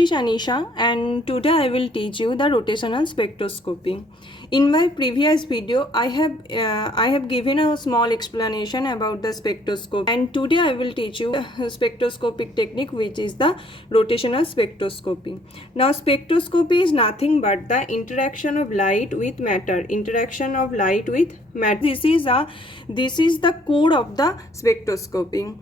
This is Anisha, and today I will teach you the rotational spectroscopy. In my previous video, I have given a small explanation about the spectroscope, and today I will teach you a spectroscopic technique, which is the rotational spectroscopy. Now, spectroscopy is nothing but the interaction of light with matter. Interaction of light with matter. This is the core of the spectroscopy.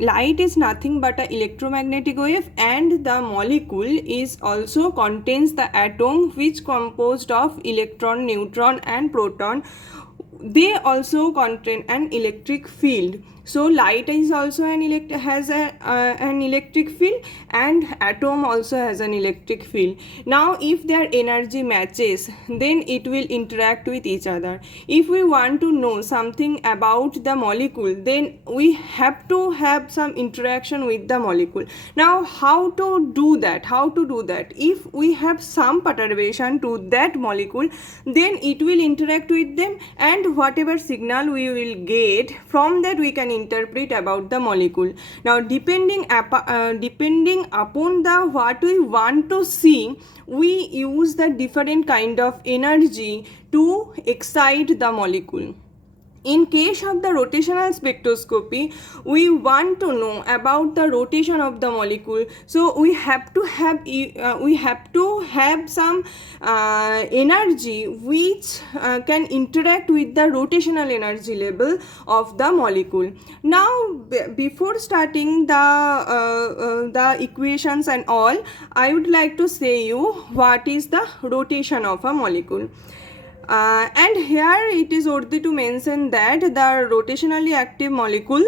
Light is nothing but an electromagnetic wave, and the molecule is also contains the atom which composed of electron, neutron and proton. They also contain an electric field. So light is also an electric field, and atom also has an electric field. Now if their energy matches, then it will interact with each other. If we want to know something about the molecule, then we have to have some interaction with the molecule. Now how to do that? If we have some perturbation to that molecule, then it will interact with them, and whatever signal we will get from that, we can interpret about the molecule. Now depending upon the what we want to see, we use the different kind of energy to excite the molecule. In case of the rotational spectroscopy, we want to know about the rotation of the molecule. So we have to have some energy which can interact with the rotational energy level of the molecule. Now, before starting the equations and all, I would like to say you what is the rotation of a molecule. And here it is worthy to mention that the rotationally active molecule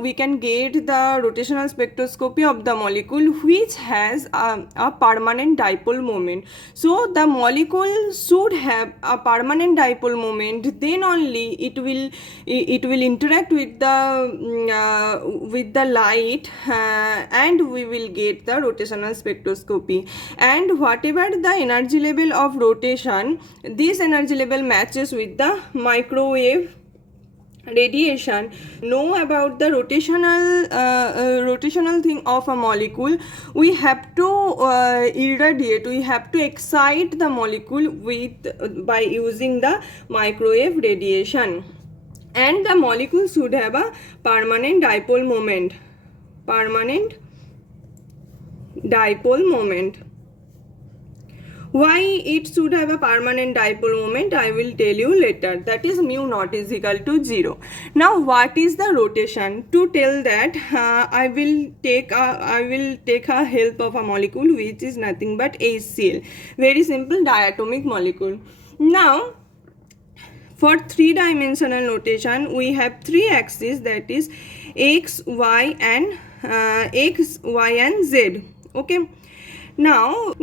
we can get the rotational spectroscopy of the molecule which has a permanent dipole moment. So the molecule should have a permanent dipole moment, then only it will interact with the light, and we will get the rotational spectroscopy. And whatever the energy level of rotation, this energy level matches with the microwave radiation. Know about the rotational thing of a molecule, we have to irradiate, we have to excite the molecule by using the microwave radiation, and the molecule should have a permanent dipole moment. Why it should have a permanent dipole moment, I will tell you later. That is mu naught is equal to 0. Now what is the rotation? To tell that, I will take a help of a molecule which is nothing but HCl. Very simple diatomic molecule. Now for three-dimensional notation, we have three axes, that is x, y and z. Okay. Now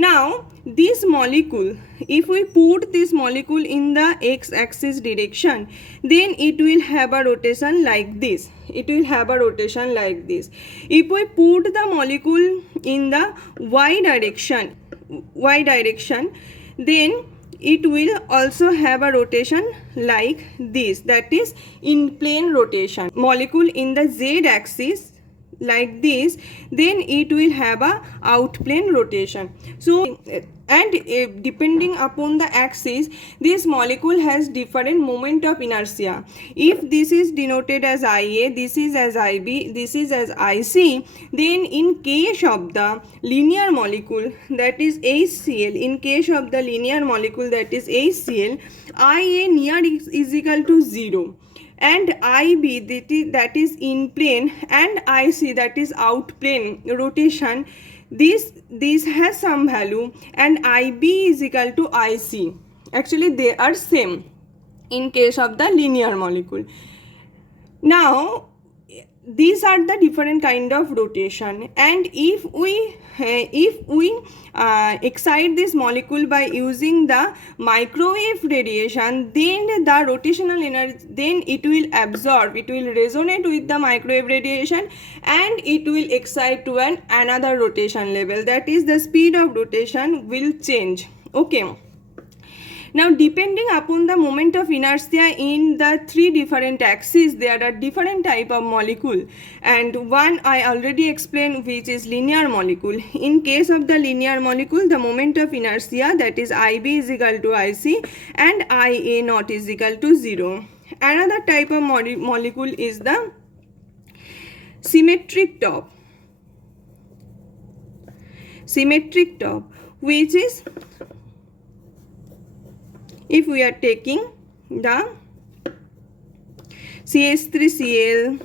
this molecule, if we put this molecule in the x-axis direction, then it will have a rotation like this. If we put the molecule in the y direction, then it will also have a rotation like this, that is in plane rotation. Molecule in the z-axis like this, then it will have a outplane rotation. So, and depending upon the axis, this molecule has different moment of inertia. If this is denoted as IA, this is as IB, this is as IC, then in case of the linear molecule, that is HCl, IA near is equal to 0. And IB, that is in plane, and IC, that is out plane rotation, this has some value, and IB is equal to IC. Actually they are same in case of the linear molecule. Now these are the different kind of rotation, and if we excite this molecule by using the microwave radiation, then the rotational energy, then it will resonate with the microwave radiation, and it will excite to another rotation level, that is the speed of rotation will change. Okay. Now, depending upon the moment of inertia in the three different axes, there are different type of molecule, and one I already explained, which is linear molecule. In case of the linear molecule, the moment of inertia, that is IB is equal to IC and IA not is equal to 0. Another type of molecule is the symmetric top. Symmetric top, which is, if we are taking the CH3Cl,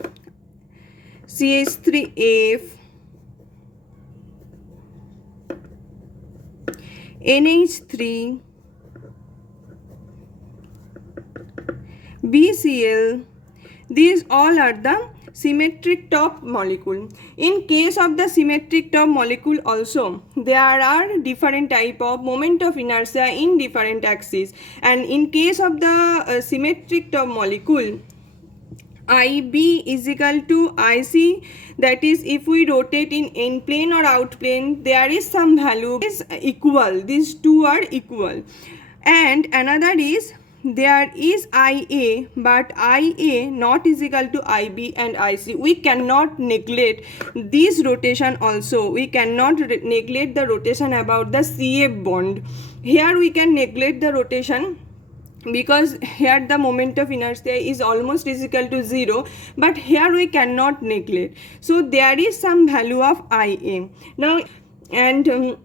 CH3F, NH3, BCl, these all are the symmetric top molecule. In case of the symmetric top molecule also, there are different type of moment of inertia in different axes, and in case of the symmetric top molecule, IB is equal to IC, that is, if we rotate in plane or out plane, there is some value is equal, these two are equal. And another is, there is IA, but IA not is equal to IB and IC. We cannot neglect this rotation also. We cannot neglect the rotation about the CF bond. Here we can neglect the rotation because here the moment of inertia is almost is equal to 0, but here we cannot neglect. So there is some value of IA. Now, and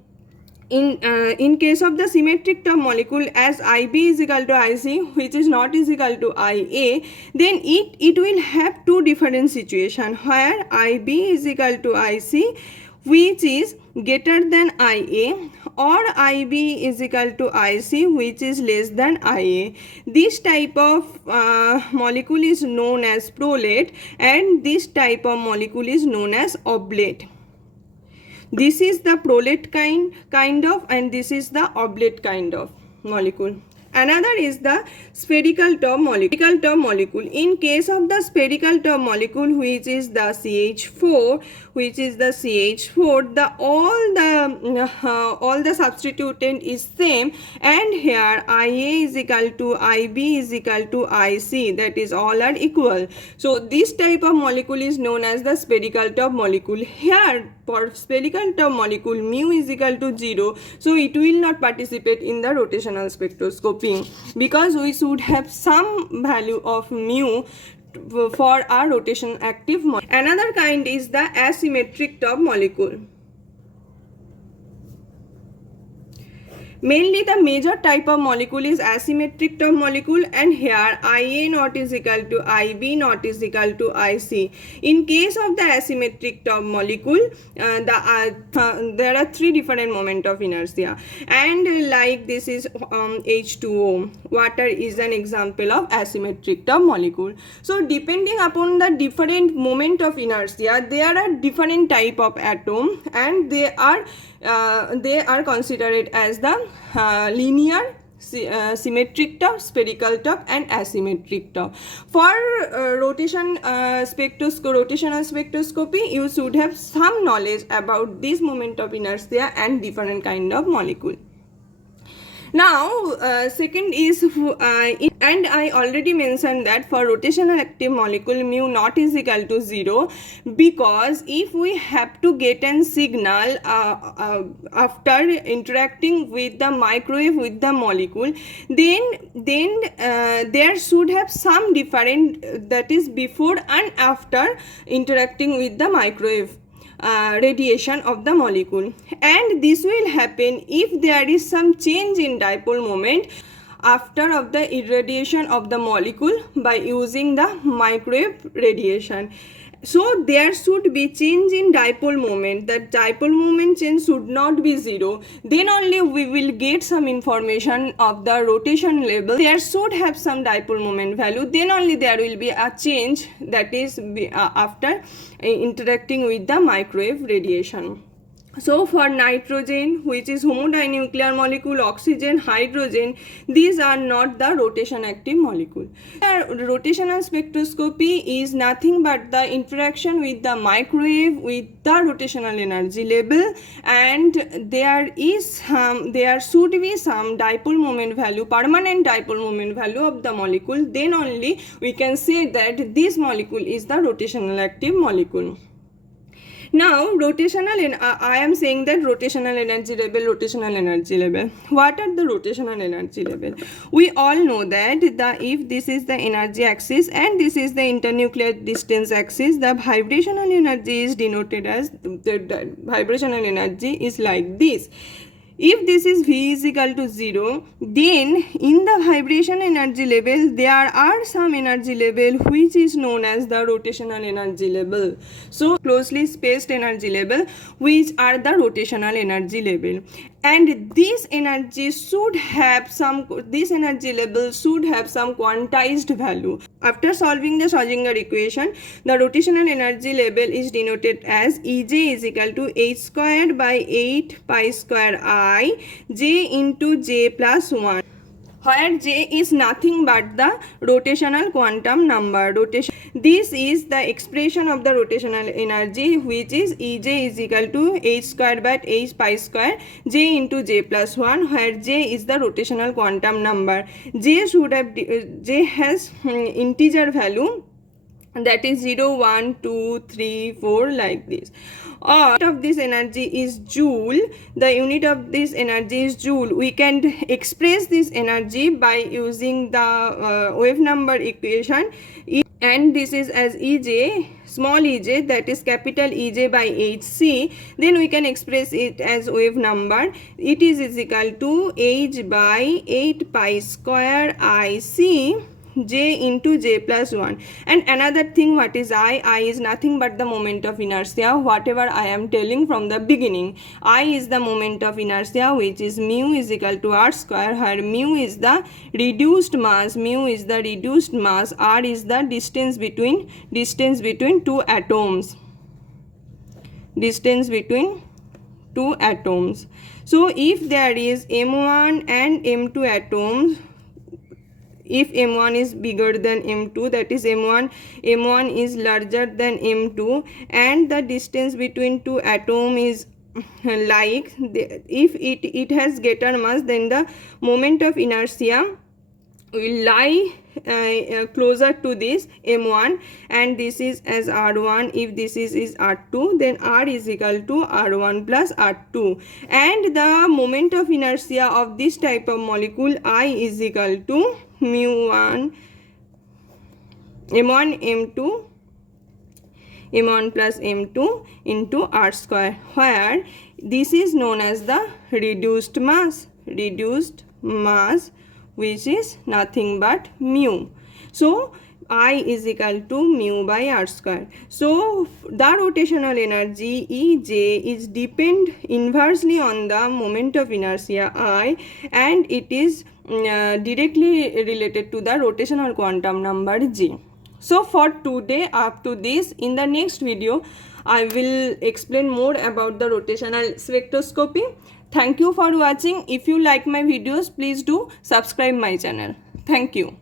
in case of the symmetric top molecule, as IB is equal to IC, which is not is equal to IA, then it will have two different situations where IB is equal to IC, which is greater than IA, or IB is equal to IC, which is less than IA. This type of molecule is known as prolate, and this type of molecule is known as oblate. This is the prolate kind of, and this is the oblate kind of molecule. Another is the spherical top molecule. In case of the spherical top molecule, which is the CH4, the all the substituent is same, and here IA is equal to IB is equal to IC, that is all are equal. So this type of molecule is known as the spherical top molecule. Here for spherical top molecule, mu is equal to 0, so it will not participate in the rotational spectroscopy, because we should have some value of mu for our rotation active molecule. Another kind is the asymmetric top molecule. Mainly the major type of molecule is asymmetric top molecule, and here IA not is equal to IB not is equal to IC. In case of the asymmetric top molecule, there are three different moment of inertia, and like this is H2O. Water is an example of asymmetric top molecule. So depending upon the different moment of inertia, there are different type of atom, and they are considered as the linear, symmetric top, spherical top, and asymmetric top. For rotational spectroscopy, you should have some knowledge about this moment of inertia and different kind of molecule. Now, second is, and I already mentioned that for rotational active molecule, mu not is equal to 0, because if we have to get a signal after interacting with the microwave with the molecule, then there should have some different, that is before and after interacting with the microwave radiation of the molecule, and this will happen if there is some change in dipole moment after of the irradiation of the molecule by using the microwave radiation. So there should be change in dipole moment. That dipole moment change should not be 0. Then only we will get some information of the rotation level. There should have some dipole moment value. Then only there will be a change, that is after interacting with the microwave radiation. So for nitrogen, which is homodinuclear molecule, oxygen, hydrogen, these are not the rotation active molecule. Rotational spectroscopy is nothing but the interaction with the microwave with the rotational energy level, and there should be some dipole moment value, permanent dipole moment value of the molecule. Then only we can say that this molecule is the rotational active molecule. Now, I am saying that rotational energy level. What are the rotational energy level? We all know that if this is the energy axis and this is the internuclear distance axis, the vibrational energy is denoted as, the vibrational energy is like this. If this is V is equal to 0, then in the vibration energy level, there are some energy level which is known as the rotational energy level. So, closely spaced energy level, which are the rotational energy level. And this energy level should have some quantized value. After solving the Schrödinger equation, the rotational energy level is denoted as Ej is equal to h squared by 8 pi square I j into j plus 1, where j is nothing but the rotational quantum number. This is the expression of the rotational energy, which is Ej is equal to h squared by 8 pi square j into j plus 1, where j is the rotational quantum number. J has integer value, that is 0, 1, 2, 3, 4, like this. Or unit of this energy is joule. The unit of this energy is joule. We can express this energy by using the wave number equation, and this is as Ej, small ej, that is capital Ej by hc. Then we can express it as wave number. It is equal to h by 8 pi square Ic j into j plus 1. And another thing, what is I is nothing but the moment of inertia, whatever I am telling from the beginning. I is the moment of inertia, which is mu is equal to r square, where mu is the reduced mass, r is the distance between two atoms, So if there is m1 and m2 atoms, if m1 is bigger than m2, that is m1 is larger than m2, and the distance between two atom is like if it has greater mass, then the moment of inertia will lie closer to this m1, and this is as r1. If this is r2, then r is equal to r1 plus r2, and the moment of inertia of this type of molecule I is equal to m1 m1 plus m2 into r square, where this is known as the reduced mass, which is nothing but mu. So I is equal to mu by r square. So the rotational energy Ej is depend inversely on the moment of inertia I, and it is directly related to the rotational quantum number g. So for today, up to this, in the next video I will explain more about the rotational spectroscopy. Thank you for watching. If you like my videos, please do subscribe my channel. Thank you.